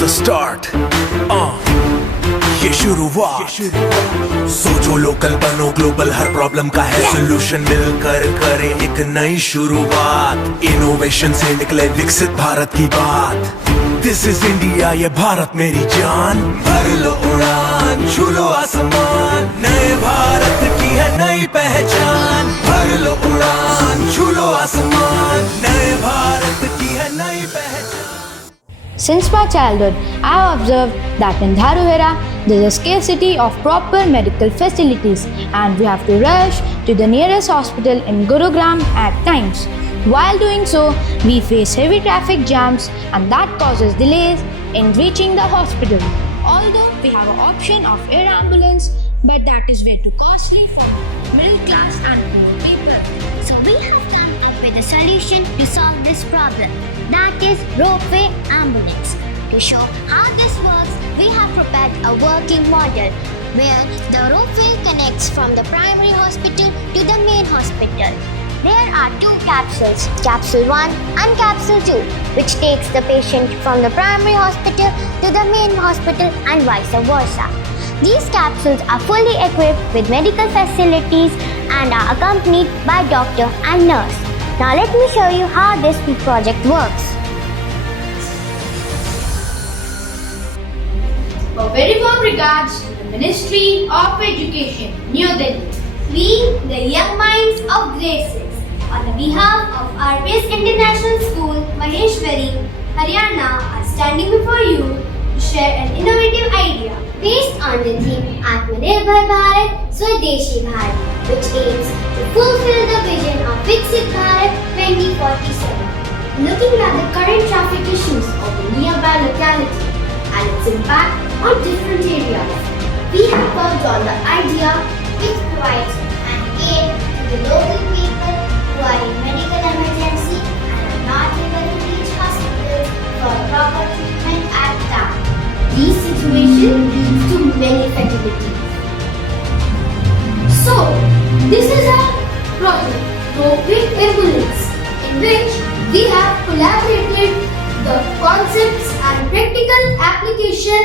the start. ये शुरुआत. सोचो लोकल बनो ग्लोबल, हर प्रॉब्लम का है सोल्यूशन. मिलकर करें एक नई शुरुआत. इनोवेशन से निकले विकसित भारत की बात. दिस इज इंडिया, ये भारत मेरी जान. भर लो उड़ान, छू लो आसमान. नए भारत की है नई पहचान. भर लो उड़ान, छू लो आसमान. नए भारत की है नई पहचान. Since my childhood, I have observed that in Dharuhera, there is a scarcity of proper medical facilities and we have to rush to the nearest hospital in Gurugram at times. While doing so, we face heavy traffic jams and that causes delays in reaching the hospital. Although we have an option of air ambulance, but that is way too costly for middle class and poor people. So we have come up with a solution to solve this problem. That is ropeway ambulance. To show how this works, we have prepared a working model where the ropeway connects from the primary hospital to the main hospital. There are two capsules, capsule 1 and capsule 2, which takes the patient from the primary hospital to the main hospital and vice versa. These capsules are fully equipped with medical facilities and are accompanied by doctor and nurse. Now let me show you how this project works. A very warm regards to the Ministry of Education, New Delhi. We, the young minds of Graces, on the behalf of RPS International School, Maheshwari, Haryana, are standing before you to share an innovative idea based on the theme Atmanirbhar Bharat, Swadeshi Bharat, which aims to fulfill the vision of Viksit Bharat 2047. Looking at the current traffic issues of the nearby locality and its impact on different areas, we have worked on the idea which provides an aid to the local people who are in medical emergency and are not able to reach hospitals for proper treatment at time. These situations lead to many fatalities. So, this is our project, Ropeway Ambulance, in which we have collaborated the concepts and practical application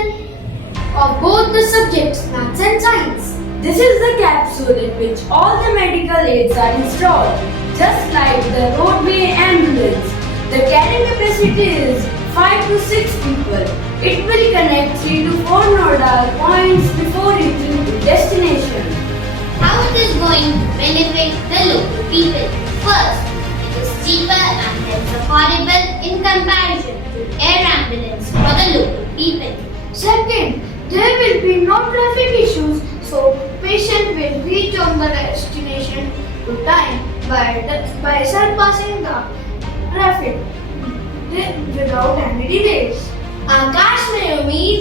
of both the subjects, maths and science. This is the capsule in which all the medical aids are installed, just like the roadway ambulance. The carrying capacity is 5 to 6 people. It will connect 3 to 4 nodal points before reaching the destination. How it is going to benefit the local people? First, it is cheaper and hence affordable in comparison to air ambulance for the local people. Second, there will be no traffic issues, so patient will reach on the destination to time by surpassing the traffic without any delays. आकाश में उम्मीद